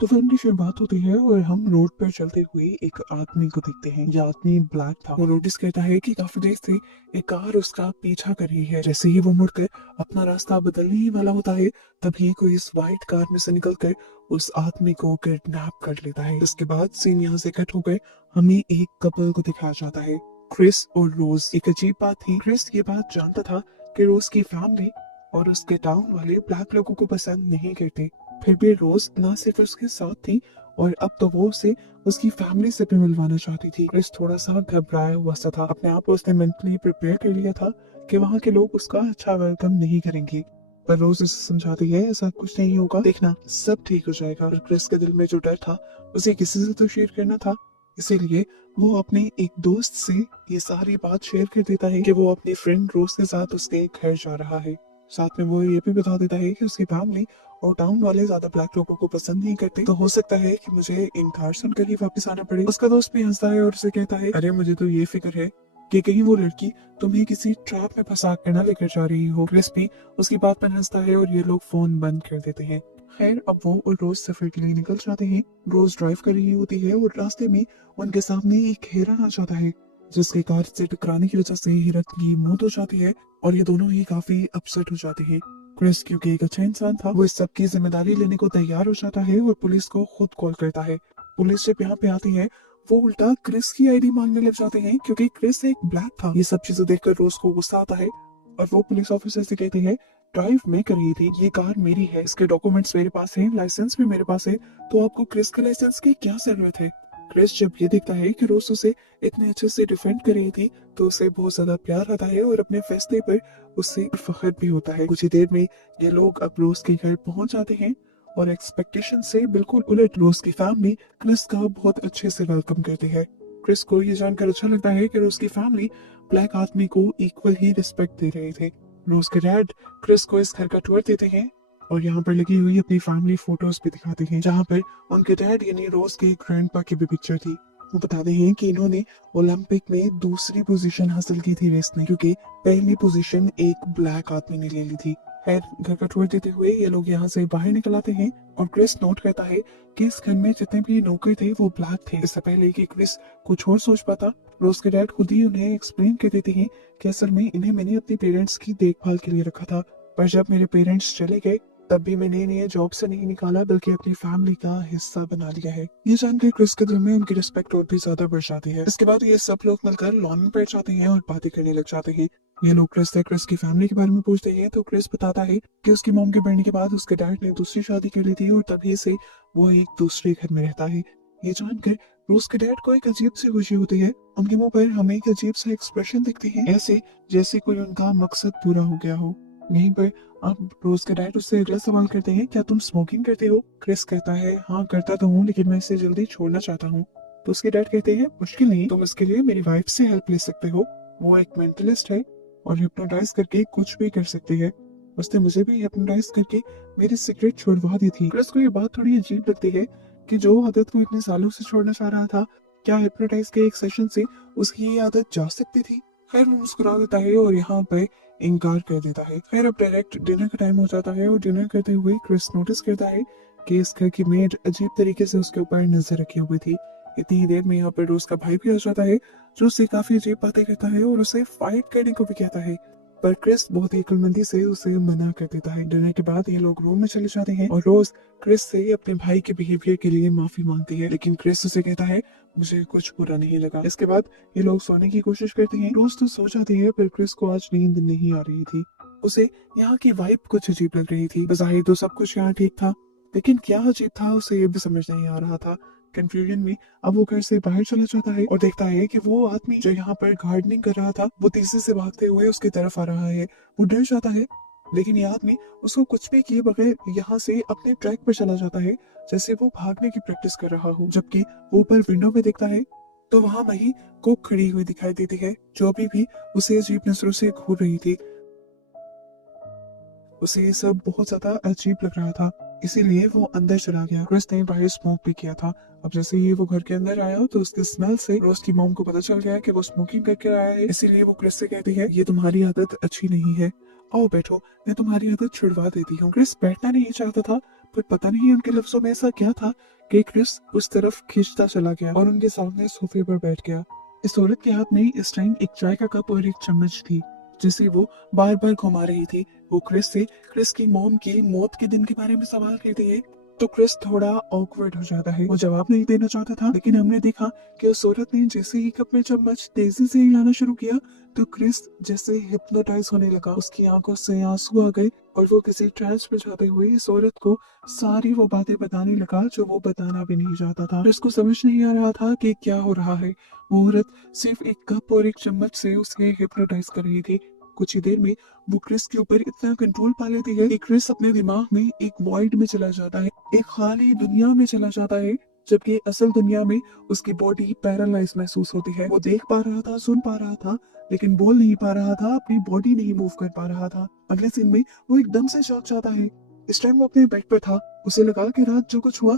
तो फिल्म की शुरुआत होती है और हम रोड पर चलते हुए एक आदमी को देखते हैं। यह आदमी ब्लैक था। वो नोटिस करता है कि काफी देर से एक कार उसका पीछा कर रही है। जैसे ही वो मुड़कर अपना रास्ता बदलने ही वाला होता है, तभी कोई इस व्हाइट कार में से निकलकर उस आदमी को किडनैप कर लेता है। इसके बाद सीन यहाँ से कट होकर हमें एक कपल को दिखाया जाता है, क्रिस और रोज। एक अजीब बात थी, क्रिस ये बात जानता था कि रोज की फैमिली और उसके टाउन वाले ब्लैक लोगों को पसंद नहीं करते। फिर भी रोज ना सिर्फ उसके साथ थी और अब तो वो उसे उसकी फैमिली से भी मिलवाना चाहती थी। क्रिस थोड़ा सा घबराया हुआ सा था। अपने आप को उसने मेंटली प्रिपेयर कर लिया था कि वहाँ के लोग उसका अच्छा वेलकम नहीं करेंगे। पर रोज उसे समझाती है ऐसा कुछ नहीं होगा, देखना सब ठीक हो जाएगा। और क्रिस के दिल में जो डर था उसे किसी से तो शेयर करना था, इसीलिए वो अपने एक दोस्त से ये सारी बात शेयर कर देता है कि वो अपनी फ्रेंड रोज के साथ उसके घर जा रहा है। साथ में वो ये भी बता देता है कि उसकी फैमिली और टाउन वाले ज्यादा ब्लैक लोगों को पसंद नहीं करते, तो हो सकता है कि मुझे इनकार सुनकर ही वापस आना पड़े। उसका दोस्त भी हंसता है और उसे कहता है, अरे मुझे तो ये फिक्र है कि कहीं वो लड़की तुम्हें किसी ट्रैप में फंसा कर ना लेकर जा रही हो। क्रिस भी उसकी बात पर हंसता है और ये लोग फोन बंद कर देते हैं। खैर, अब वो और रोज सफर के लिए निकल जाते हैं। रोज ड्राइव कर रही होती है और रास्ते में उनके सामने एक हिरन आ जाता है, जिसके कार से टकराने की वजह से हिरन की मौत हो जाती है और ये दोनों ही काफी अपसेट हो जाते हैं। क्रिस, क्योंकि एक अच्छा इंसान था, वो इस सब की जिम्मेदारी लेने को तैयार हो जाता है और पुलिस को खुद कॉल करता है। पुलिस जब यहाँ पे आती है, वो उल्टा क्रिस की आईडी मांगने लग जाते हैं क्योंकि क्रिस एक ब्लैक था। ये सब चीजें देखकर रोज को गुस्सा आता है और वो पुलिस ऑफिसर से कहती है, ड्राइव मैं कर रही थी, ये कार मेरी है, इसके डॉक्यूमेंट्स मेरे पास हैं, लाइसेंस भी मेरे पास है, तो आपको क्रिस के लाइसेंस की क्या जरूरत है। क्रिस जब ये देखता है कि रोज उसे इतने अच्छे से डिफेंड कर रही थी, तो उसे बहुत ज्यादा प्यार आता है और अपने फैसले पर उससे फख्र भी होता है। कुछ ही देर में ये लोग अब रोज के घर पहुंच जाते हैं और एक्सपेक्टेशन से बिल्कुल उलट रोज की फैमिली क्रिस का बहुत अच्छे से वेलकम करती है। क्रिस को ये जानकर अच्छा लगता है कि रोज की फैमिली ब्लैक आदमी को इक्वल ही रिस्पेक्ट दे रहे थे। रोज के डैड क्रिस को इस घर का टूर देते हैं और यहाँ पर लगी हुई अपनी फैमिली फोटोज भी दिखाते हैं, जहाँ पर उनके डैड यानी रोज के ग्रैंडपा की भी पिक्चर थी। वो बताते हैं कि इन्होंने ओलंपिक में दूसरी पोजीशन हासिल की थी रेस में, क्योंकि पहली पोजीशन एक ब्लैक आदमी ने ले ली थी। खैर, घर का टूर देते हुए ये लोग यहाँ से बाहर निकल आते हैं और क्रिस नोट करता है कि इस घर में जितने भी नौकर थे वो ब्लैक थे। इससे पहले कि क्रिस कुछ और सोच पाता, रोज के डैड खुद ही उन्हें एक्सप्लेन कर देते हैं कि असल में इन्हें मैंने अपने पेरेंट्स की देखभाल के लिए रखा था, पर जब मेरे पेरेंट्स चले गए तब भी मैंने इन्हें जॉब से नहीं निकाला बल्कि अपनी फैमिली का हिस्सा बना लिया है। ये जानकर क्रिस के दिल में उनकी रिस्पेक्ट और भी ज्यादा बढ़ जाती है। इसके बाद ये सब लोग मिलकर लॉन में बैठ जाते हैं और बातें करने लग जाते हैं। ये लोग क्रिस से क्रिस की फैमिली के बारे में पूछते हैं, तो क्रिस बताता है कि उसकी मॉम के मरने के बाद उसके डैड ने दूसरी शादी कर ली थी और तभी से वो एक दूसरे घर में रहता है। ये जानकर रोज के डैड को एक अजीब सी खुशी होती है। उनके मुंह पर हमें एक अजीब सा एक्सप्रेशन दिखते हैं, ऐसे जैसे कोई उनका मकसद पूरा हो गया हो। यहीं पर अब रोज के डैड उससे अगला सवाल करते हैं, क्या तुम स्मोकिंग करते हो? क्रिस कहता है, हाँ करता तो हूँ, लेकिन मैं इसे जल्दी छोड़ना चाहता हूँ। तो उसके डैड कहते हैं, मुश्किल नहीं, तुम इसके लिए मेरी वाइफ से हेल्प ले सकते हो। वो एक मेंटलिस्ट है और हिप्नोटाइज करके कुछ भी कर सकती है। उसने मुझे भी हिप्नोटाइज करके मेरी सिगरेट छुड़वा दी थी। क्रिस को ये बात थोड़ी अजीब लगती है कि जो आदत वो इतने सालों से छोड़ना चाह रहा था, क्या हिप्नोटाइज के एक सेशन से उसकी ये आदत जा सकती थी। खैर, वो मुस्कुरा देता है और यहाँ पे इनकार कर देता है। फिर अब डायरेक्ट डिनर का टाइम हो जाता है और डिनर करते हुए क्रिस नोटिस करता है कि इस घर की मेड अजीब तरीके से उसके ऊपर नजर रखी हुई थी। इतनी ही देर में यहाँ पर रोज का भाई भी आ जाता है, जो उससे काफी अजीब बातें करता है और उसे फाइट करने को भी कहता है, पर क्रिस बहुत ही अक्लमंदी से उसे मना कर देता है। डिनर के बाद ये लोग रूम में चले जाते हैं और रोज क्रिस से अपने भाई के बिहेवियर के लिए माफी मांगती है, लेकिन क्रिस उसे कहता है, मुझे कुछ बुरा नहीं लगा। इसके बाद ये लोग सोने की कोशिश करते हैं। रोज तो सो जाती है, पर क्रिस को आज नींद नहीं आ रही थी। उसे यहाँ की वाइब कुछ अजीब लग रही थी। बज़ाहिर तो सब कुछ यहाँ ठीक था, लेकिन क्या अजीब था उसे ये भी समझ नहीं आ रहा था। कंफ्यूजन में अब वो घर से बाहर चला जाता है और देखता है कि वो आदमी जो यहाँ पर गार्डनिंग कर रहा था, वो तेजी से भागते हुए उसकी तरफ आ रहा है। वो डर जाता है, लेकिन ये आदमी उसको कुछ भी किए बगैर यहाँ से अपने ट्रैक पर चला जाता है, जैसे वो भागने की प्रैक्टिस कर रहा हो। जबकि वो ऊपर विंडो में देखता है तो वहां वही कुक खड़ी हुई दिखाई देती है, जो अभी भी उसे अजीब नजरों से घूर रही थी। उसे ये सब बहुत ज्यादा अजीब लग रहा था, इसीलिए वो अंदर चला गया। क्रिस ने बाहर स्मोक भी किया था। अब जैसे ही वो घर के अंदर आया तो उसके स्मेल से रोज की मॉम को पता चल गया कि वो स्मोकिंग करके आया है, इसीलिए वो क्रिस से कहती है, ये तुम्हारी आदत अच्छी नहीं है, आओ बैठो, मैं तुम्हारी आदत छुड़वा देती हूँ। क्रिस बैठना नहीं चाहता था, पर पता नहीं उनके लफ्जों में ऐसा क्या था कि क्रिस उस तरफ खींचता चला गया और उनके सामने सोफे पर बैठ गया। इस औरत के हाथ में इस टाइम एक चाय का कप और एक चम्मच थी, जिसे वो बार बार घुमा रही थी। वो क्रिस की मॉम की मौत के दिन के बारे में सवाल करती है, तो क्रिस थोड़ा ऑकवर्ड हो जाता है। वो जवाब नहीं देना चाहता था, लेकिन हमने देखा कि उस औरत ने जैसे ही कप में चम्मच तेजी से हिलाना शुरू किया, तो क्रिस जैसे हिप्नोटाइज होने लगा। उसकी आंखों से आंसू आ गए और वो किसी ट्रांस में जाते हुए इस औरत को सारी वो बातें बताने लगा जो वो बताना भी नहीं चाहता था। क्रिस को समझ नहीं आ रहा था कि क्या हो रहा है। वो औरत सिर्फ एक कप और एक चम्मच से उसे हिप्नोटाइज कर रही थी। कुछ ही देर में वो क्रिस के ऊपर इतना कंट्रोल पा लेती है कि क्रिस अपने दिमाग में एक वॉइड में चला जाता है, एक खाली दुनिया में चला जाता है, जबकि असल दुनिया में उसकी बॉडी पैरालाइज महसूस होती है। वो देख पा रहा था, सुन पा रहा था, लेकिन बोल नहीं पा रहा था, अपनी बॉडी नहीं मूव कर पा रहा था। अगले सीन में वो एकदम से चौंक जाता है। इस टाइम वो अपने बेड पर था। उसे लगा कि रात जो कुछ हुआ